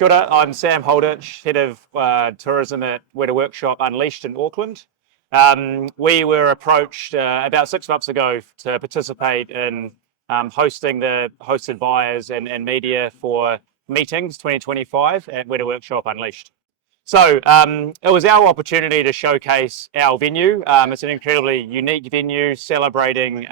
Kia ora, I'm Sam Holdich, Head of Tourism at Wētā Workshop Unleashed in Auckland. We were approached about 6 months ago to participate in hosting the hosted buyers and media for meetings 2025 at Wētā Workshop Unleashed. So it was our opportunity to showcase our venue. It's an incredibly unique venue celebrating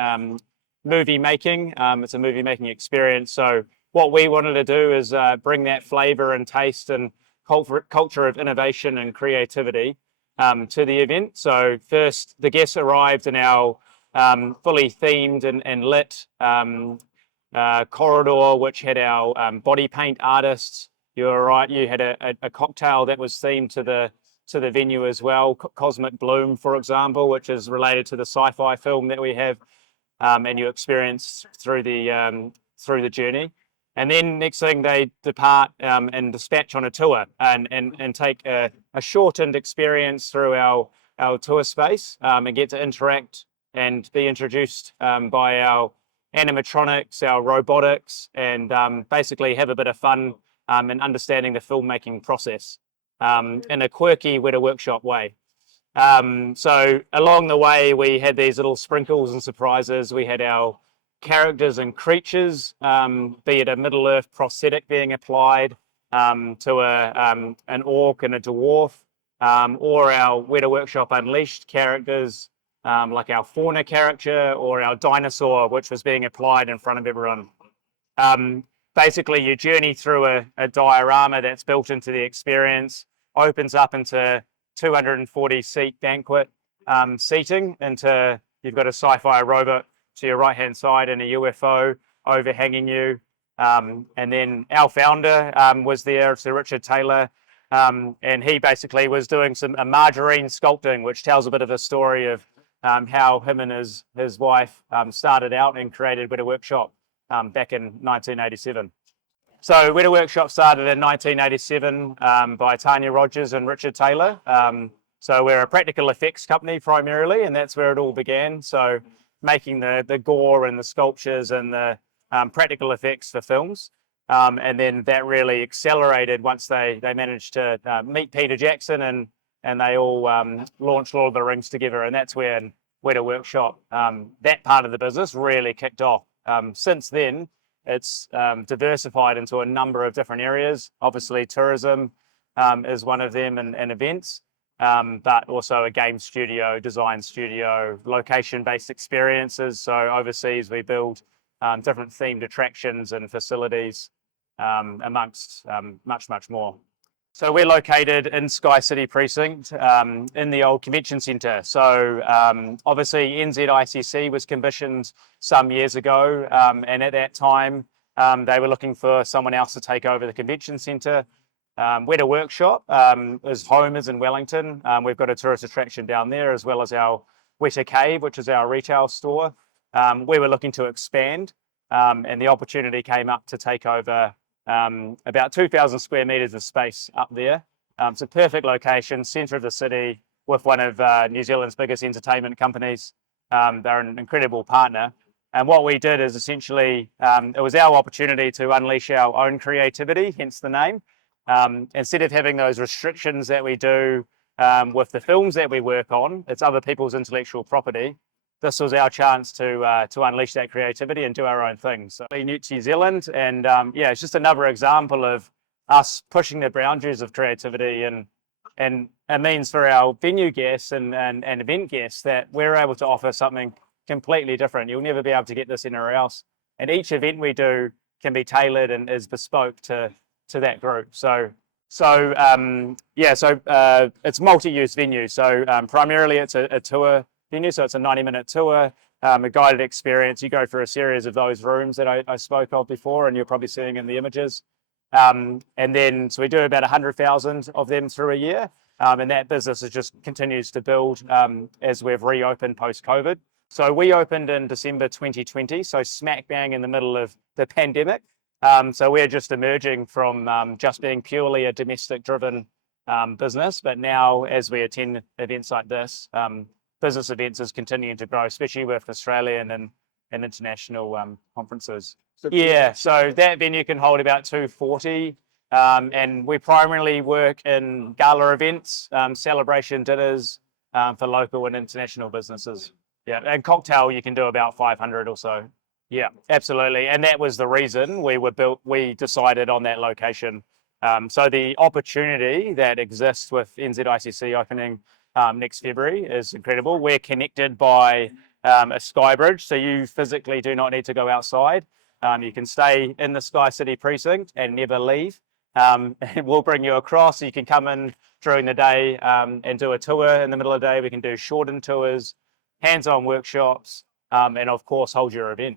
movie making. It's a movie making experience. So what we wanted to do is bring that flavour and taste and culture of innovation and creativity to the event. So first, the guests arrived in our fully themed and lit corridor, which had our body paint artists. You were right, you had a cocktail that was themed to the venue as well, Cosmic Bloom, for example, which is related to the sci-fi film that we have, and you experience through the journey. And then next thing, they depart and dispatch on a tour and take a shortened experience through our tour space and get to interact and be introduced by our animatronics, our robotics, and basically have a bit of fun in understanding the filmmaking process in a quirky Wētā Workshop way. So along the way, we had these little sprinkles and surprises. We had our characters and creatures, be it a Middle-earth prosthetic being applied to an orc and a dwarf, or our Wētā Workshop Unleashed characters, like our fauna character or our dinosaur, which was being applied in front of everyone. Basically, you journey through a diorama that's built into the experience, opens up into 240 seat banquet seating, into you've got a sci-fi robot to your right-hand side and a UFO overhanging you. And then our founder was there, Sir Richard Taylor, and he basically was doing a margarine sculpting, which tells a bit of a story of how him and his wife started out and created Wētā Workshop back in 1987. So Wētā Workshop started in 1987 by Tanya Rogers and Richard Taylor. So we're a practical effects company primarily, and that's where it all began. So making the gore and the sculptures and the practical effects for films. And then that really accelerated once they managed to meet Peter Jackson and they all launched Lord of the Rings together. And that's when Wētā Workshop, that part of the business really kicked off. Since then, it's diversified into a number of different areas. Obviously, tourism is one of them and events. But also a game studio, design studio, location-based experiences. So overseas, we build different themed attractions and facilities, amongst much more. So we're located in Sky City Precinct in the old convention centre. So obviously NZICC was commissioned some years ago, and at that time they were looking for someone else to take over the convention centre. Wētā Workshop, his home is in Wellington. We've got a tourist attraction down there, as well as our Wētā Cave, which is our retail store. We were looking to expand, and the opportunity came up to take over about 2,000 square metres of space up there. It's a perfect location, centre of the city, with one of New Zealand's biggest entertainment companies. They're an incredible partner. And what we did is essentially, it was our opportunity to unleash our own creativity, hence the name. Instead of having those restrictions that we do with the films that we work on, it's other people's intellectual property. This was our chance to unleash that creativity and do our own thing. So New Zealand, and yeah, it's just another example of us pushing the boundaries of creativity, and it means for our venue guests and event guests that we're able to offer something completely different. You'll never be able to get this anywhere else. And each event we do can be tailored and is bespoke to that group. So it's multi-use venue. So primarily it's a tour venue. So it's a 90-minute tour, a guided experience. You go through a series of those rooms that I spoke of before, and you're probably seeing in the images. And then, so we do about 100,000 of them through a year. And that business just continues to build as we've reopened post-COVID. So we opened in December 2020, so smack bang in the middle of the pandemic. So we're just emerging from just being purely a domestic-driven business, but now as we attend events like this, business events is continuing to grow, especially with Australian and international conferences. So that venue can hold about 240 And we primarily work in gala events, celebration dinners for local and international businesses. Yeah, and cocktail you can do about 500 or so. Yeah, absolutely. And that was the reason we decided on that location. So the opportunity that exists with NZICC opening next February is incredible. We're connected by a sky bridge, so you physically do not need to go outside. You can stay in the Sky City precinct and never leave. And we'll bring you across. You can come in during the day and do a tour in the middle of the day. We can do shortened tours, hands-on workshops, and of course hold your event.